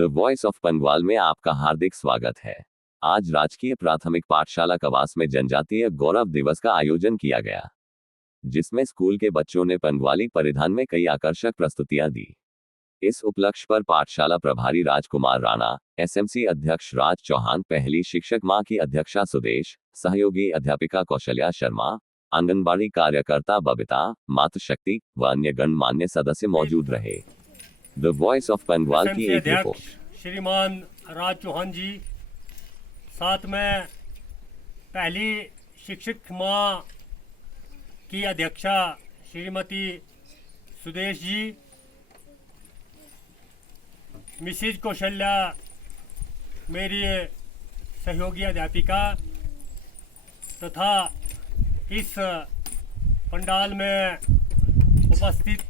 The voice of पनवाल में आपका हार्दिक स्वागत है। आज राजकीय प्राथमिक पाठशाला कवास में जनजातीय गौरव दिवस का आयोजन किया गया, जिसमें स्कूल के बच्चों ने पनवाली परिधान में कई आकर्षक प्रस्तुतियां दी। इस उपलक्ष्य पर पाठशाला प्रभारी राजकुमार राणा, एसएमसी अध्यक्ष राज चौहान, पहली शिक्षक मां की अध्यक्षा सुदेश, सहयोगी अध्यापिका कौशल्या शर्मा, आंगनबाड़ी कार्यकर्ता बबीता, मातृशक्ति व अन्य गणमान्य सदस्य मौजूद रहे। द वॉइस ऑफ पनवाल की एक रिपोर्ट। श्रीमान राज चौहान जी, साथ में पहली शिक्षक मां की अध्यक्षा श्रीमती सुदेश जी, मिसेज कौशल्या मेरी सहयोगी अध्यापिका, तथा इस पंडाल में उपस्थित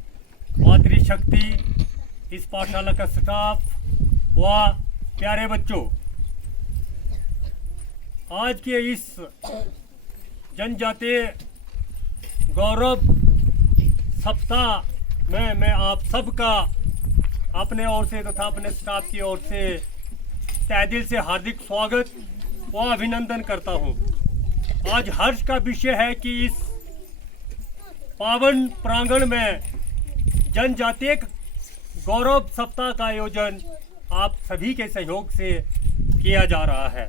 मातृशक्ति, इस पाठशाला का स्टाफ व प्यारे बच्चों, आज के इस जनजातीय गौरव सप्ताह में मैं आप सबका अपने ओर से तथा अपने स्टाफ की ओर से तहे दिल से हार्दिक स्वागत व अभिनंदन करता हूं। आज हर्ष का विषय है कि इस पावन प्रांगण में जनजातीय गौरव सप्ताह का आयोजन आप सभी के सहयोग से किया जा रहा है।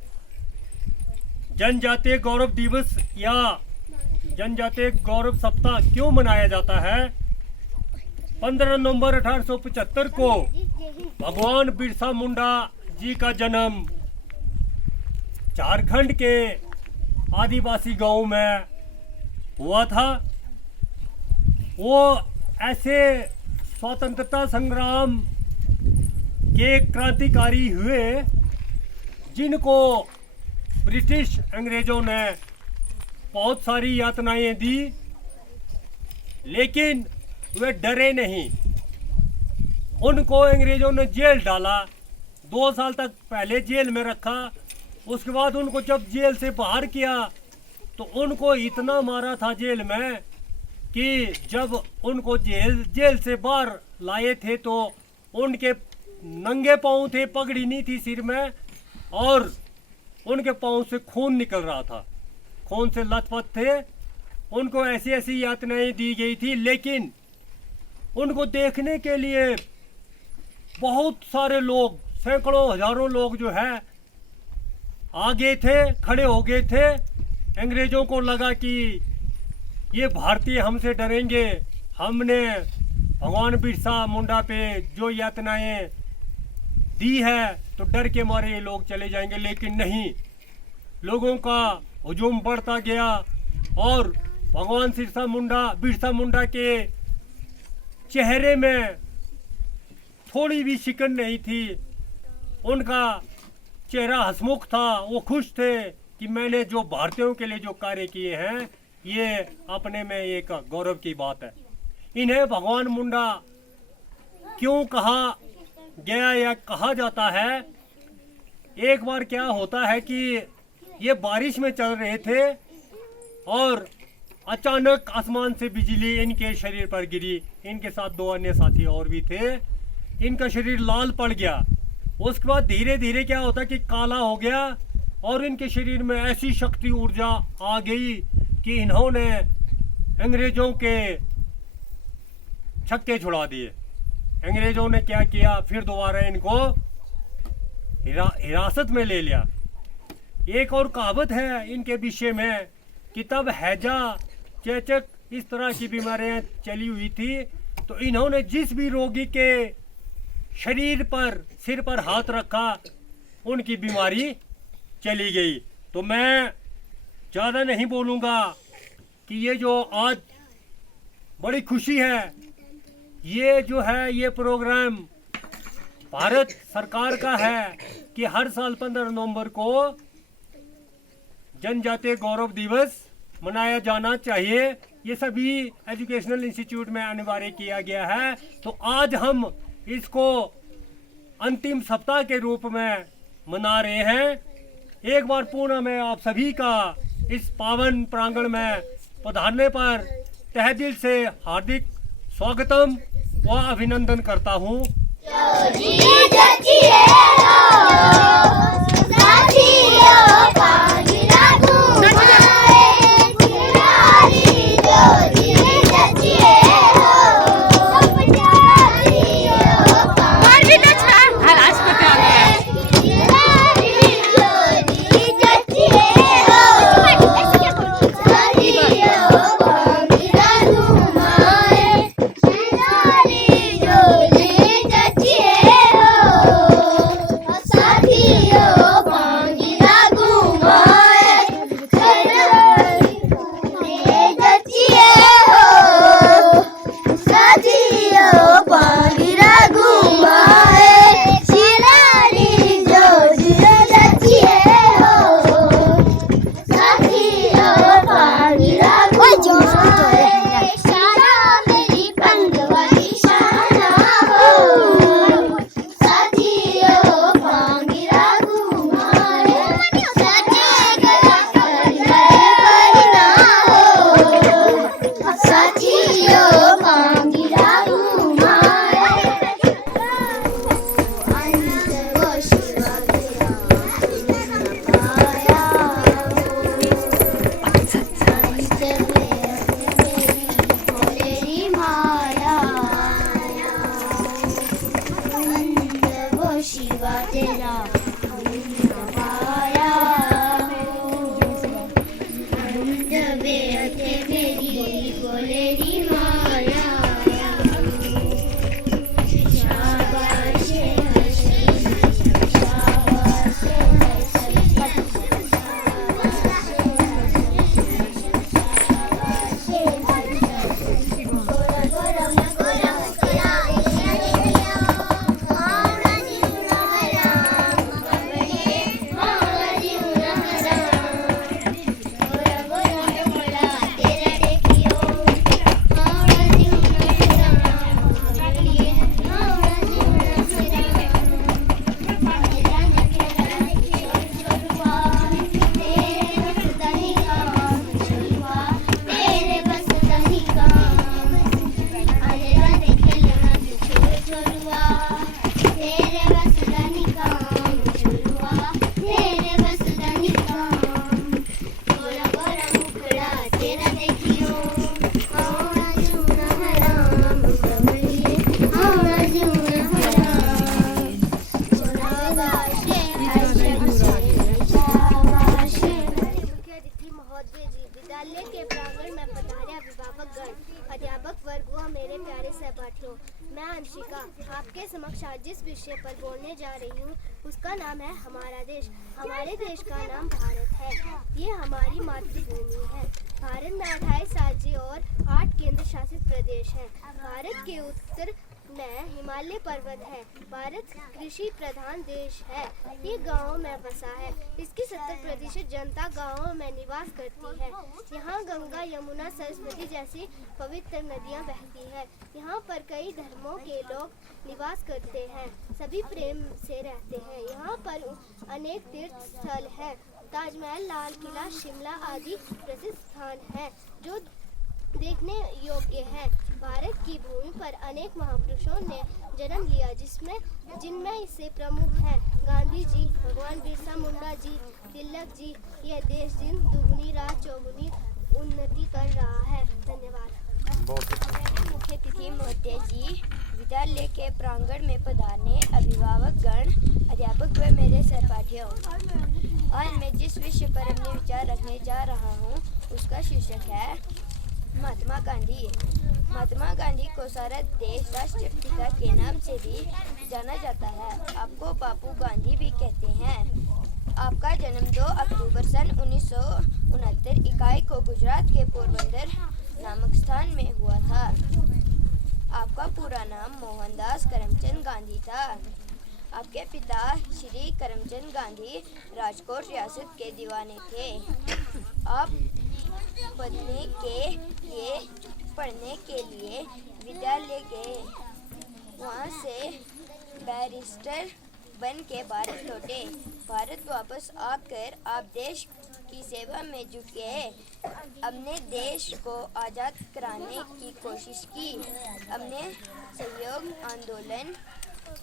जनजातीय गौरव दिवस या जनजातीय गौरव सप्ताह क्यों मनाया जाता है? 15 नवंबर 1875 को भगवान बिरसा मुंडा जी का जन्म झारखंड के आदिवासी गांव में हुआ था। वो ऐसे स्वतंत्रता संग्राम के क्रांतिकारी हुए जिनको ब्रिटिश अंग्रेजों ने बहुत सारी यातनाएं दी, लेकिन वे डरे नहीं। उनको अंग्रेजों ने जेल डाला, 2 साल तक पहले जेल में रखा। उसके बाद उनको जब जेल से बाहर किया तो उनको इतना मारा था जेल में कि जब उनको जेल से बाहर लाए थे तो उनके नंगे पांव थे, पगड़ी नहीं थी सिर में, और उनके पांव से खून निकल रहा था, खून से लथपथ थे। उनको ऐसी ऐसी यातनाएं दी गई थी, लेकिन उनको देखने के लिए बहुत सारे लोग, सैकड़ों हजारों लोग जो है आगे थे, खड़े हो गए थे। अंग्रेजों को लगा कि ये भारतीय हमसे डरेंगे, हमने भगवान बिरसा मुंडा पे जो यातनाएं दी है तो डर के मारे ये लोग चले जाएंगे। लेकिन नहीं, लोगों का हुजूम बढ़ता गया और भगवान बिरसा मुंडा के चेहरे में थोड़ी भी शिकन नहीं थी। उनका चेहरा हंसमुख था, वो खुश थे कि मैंने जो भारतीयों के लिए जो कार्य किए हैं ये अपने में एक गौरव की बात है। इन्हें भगवान मुंडा क्यों कहा गया या कहा जाता है? एक बार क्या होता है कि ये बारिश में चल रहे थे और अचानक आसमान से बिजली इनके शरीर पर गिरी। इनके साथ 2 अन्य साथी और भी थे। इनका शरीर लाल पड़ गया। उसके बाद धीरे धीरे क्या होता कि काला हो गया और इनके शरीर में ऐसी शक्ति ऊर्जा आ गई कि इन्होंने अंग्रेजों के छक्के छुड़ा दिए। अंग्रेजों ने क्या किया, फिर दोबारा इनको हिरासत में ले लिया। एक और कहावत है इनके विषय में कि तब हैजा, चेचक, इस तरह की बीमारियां चली हुई थी, तो इन्होंने जिस भी रोगी के शरीर पर, सिर पर हाथ रखा, उनकी बीमारी चली गई। तो मैं ज़्यादा नहीं बोलूँगा कि ये जो आज बड़ी खुशी है, ये जो है ये प्रोग्राम भारत सरकार का है कि हर साल 15 नवंबर को जनजातीय गौरव दिवस मनाया जाना चाहिए। ये सभी एजुकेशनल इंस्टीट्यूट में अनिवार्य किया गया है। तो आज हम इसको अंतिम सप्ताह के रूप में मना रहे हैं। एक बार पुनः मैं आप सभी का इस पावन प्रांगण में पधारने पर तहे दिल से हार्दिक स्वागतम व अभिनंदन करता हूँ। जो जी जची है शिवा तेरा हम पाया हम दबे थे मेरी बोले री माया शाबाश विद्यालय के प्रांगण में पधारे अभिभावकगण, अध्यापक वर्ग व मेरे प्यारे सहपाठियों, मैं अंशिका आपके समक्ष आज जिस विषय पर बोलने जा रही हूँ उसका नाम है हमारा देश। हमारे देश का नाम भारत है। ये हमारी मातृभूमि है। भारत में 28 राज्य और 8 केंद्र शासित प्रदेश हैं। भारत के उत्तर में हिमालय पर्वत है। भारत कृषि प्रधान देश है। ये गांवों में बसा है। इसकी 70% जनता गांवों में निवास करती है। यहाँ गंगा, यमुना, सरस्वती जैसी पवित्र नदियाँ बहती है। यहाँ पर कई धर्मों के लोग निवास करते हैं। सभी प्रेम से रहते हैं। यहाँ पर अनेक तीर्थ स्थल है। ताजमहल, लाल किला, शिमला आदि प्रसिद्ध स्थान हैं जो देखने योग्य है। भारत की भूमि पर अनेक महापुरुषों ने जन्म लिया जिनमें से प्रमुख हैं गांधी जी, भगवान बिरसा मुंडा जी, तिलक जी। यह देश दिन दुगुनी रात चौगुनी उन्नति कर रहा है। धन्यवाद। मुख्य अतिथि महोदय जी, विद्यालय के प्रांगण में पधारने अभिभावक गण, अध्यापक व मेरे सहपाठियों, आज मैं जिस विषय पर अपने विचार रखने जा रहा हूँ उसका शीर्षक है महात्मा गांधी। महात्मा गांधी को सारा देश राष्ट्रीय पिता के नाम से भी जाना जाता है। आपको बापू गांधी भी कहते हैं। आपका जन्म 2 अक्टूबर सन 1969 इकाई को गुजरात के पोरबंदर नामक स्थान में हुआ था। आपका पूरा नाम मोहनदास करमचंद गांधी था। आपके पिता श्री करमचंद गांधी राजकोट रियासत के दीवाने थे। आप पढ़ने के लिए विद्यालय गए। वहाँ से बैरिस्टर बन के भारत लौटे। भारत वापस आकर आप देश की सेवा में जुट गए। अपने देश को आज़ाद कराने की कोशिश की। अपने सहयोग आंदोलन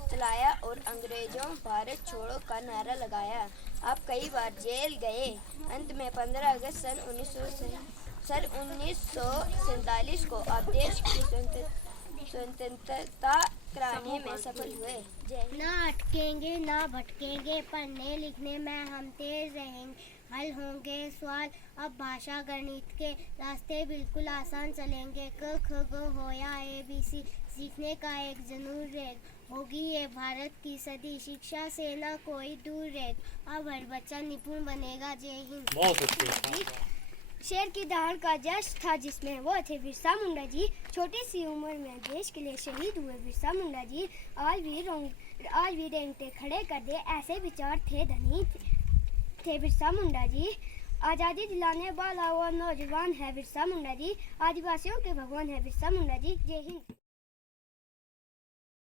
चलाया और अंग्रेजों भारत छोड़ो का नारा लगाया। आप कई बार जेल गए। अंत में 15 अगस्त सन 1947 को आप देश की स्वतंत्रता कराने में सफल हुए। ना अटकेंगे ना भटकेंगे, पढ़ने लिखने में हम तेज रहेंगे। हल होंगे सवाल अब भाषा गणित के, रास्ते बिल्कुल आसान चलेंगे। क ख ग हो या ABC सीखने का एक जनूर रहेगा। होगी ये भारत की सदी, शिक्षा से ना कोई दूर रहेगा। अब हर बच्चा निपुण बनेगा। जय हिंद। बहुत अच्छे। शेर की दहाड़ का जश्न था जिसमें वो थे बिरसा मुंडा जी। छोटी सी उम्र में देश के लिए शहीद हुए बिरसा मुंडा जी आज भी रेंगटे खड़े कर दे ऐसे विचार थे धनी थे बिरसा मुंडा जी। आज़ादी दिलाने वाला वो नौजवान है बिरसा मुंडा जी। आदिवासियों के भगवान है बिरसा मुंडा जी। जय हिंद।